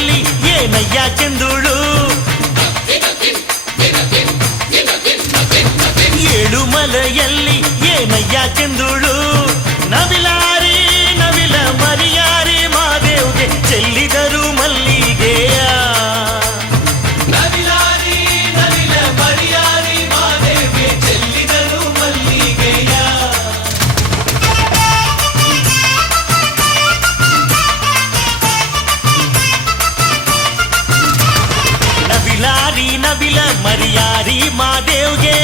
ಮಲೆಯಲ್ಲಿ ಏನಯ್ಯಾಕೆಂದುಳು ಏಳು ಮಲೆಯಲ್ಲಿ ಏನಯ್ಯಾಕೆಂದುಳು ನವಿಲಾರಿ ನವಿಲ ಮರಿಯಾರಿ ಮಾದೇವ್ಗೆ ಚೆಲ್ಲಿದರು ಮಲ್ಲಿಗೆಯ ನವಿಲಾರಿ ನವಿಲ ಮರಿಯಾರಿ ಮಾದೇವ್ಗೆ ಚೆಲ್ಲಿದರು ಮಲ್ಲಿಗೆಯ ನವಿಲಾರಿ ನವಿಲ ಮರಿಯಾರಿ ಮಾದೇವ್ಗೆ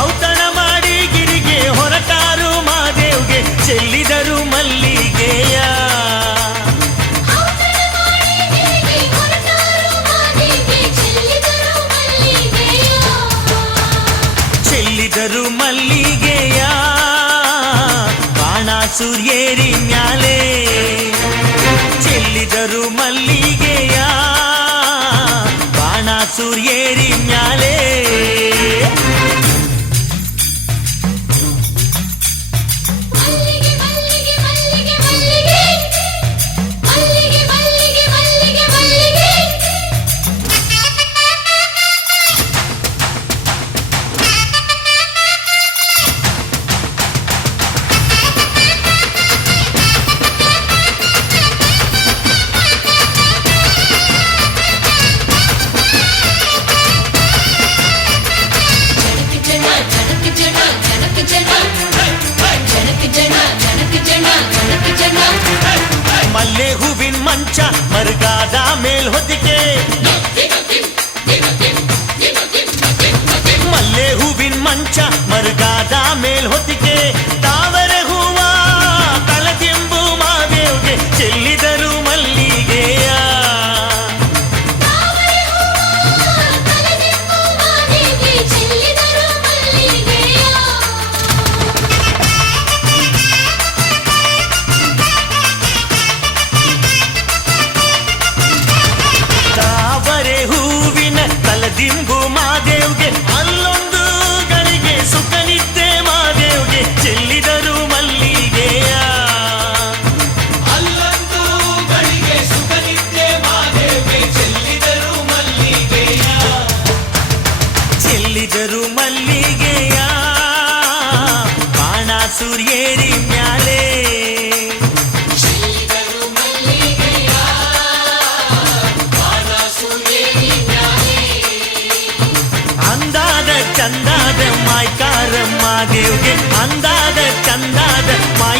ಔತಣ ಮಾಡಿ ಗಿರಿಗೆ ಹೊರಟಾರು ಮಾದೇವ್ಗೆ ಚೆಲ್ಲಿದರು ಮಲ್ಲಿಗೆಯ ಚೆಲ್ಲಿದರು ಮಲ್ಲಿಗೆಯ ಬಾಣಾಸುರ್ಯೇರಿ ಮ್ಯಾಲೆ ಚೆಲ್ಲಿದರು ಮಲ್ಲಿಗೆಯ ಬಾಣಾಸುರ್ಯೇರಿ ಮ್ಯಾಲೆ ಮಲ್ಲೆ ಹೂವಿನ ಮಂಚ ಮರುಗಾದ ಮೇಲ್ ಹೊದಿಕೆ ಮಲ್ಲೆ ಹೂವಿನ ಮಂಚ ಮರುಗಾದ ಮೇಲ್ ಹೊದಿಕೆ ತಾವರ ಹೂವ ತಲದಿಂಬು ಮಾದೇವ್ಗೆ ಚೆಲ್ಲಿದರು ಮಲ್ಲಿಗೆಯ ತಾವರೆ ಹೂವಿನ ತಲದಿಂಬು ಮಾದೇವ್ಗೆ ಅಲ್ಲೊಂದು ಗಳಿಗೆ ಸುಖ ನಿದ್ದೆ ಮಾದೇವ್ಗೆ ಚೆಲ್ಲಿದರು ಮಲ್ಲಿಗೆಯ ಅಲ್ಲೊಂದು ಗಳಿಗೆ ಸುಖ ನಿದ್ದೆ ಮಾದೇವ್ಗೆ ಚೆಲ್ಲಿದರು ಮಲ್ಲಿಗೆಯ ಚೆಲ್ಲಿದರು ಮಲ್ಲಿಗೆಯ ಬಾಣಾಸುರ್ಯೇರಿ ಮ್ಯಾಲೆ ಚೆಲ್ಲಿದರು ಮಲ್ಲಿಗೆಯ ಬಾಣಾಸುರ್ಯೇರಿ ಮ್ಯಾಲೆ ಅಂದಾದ ಚಂದಾದ ಮಾಯ್ಕಾರ ಮಾದೇವ್ಗೆ ಅಂದಾದ ಚಂದಾದ ಮಾಯ್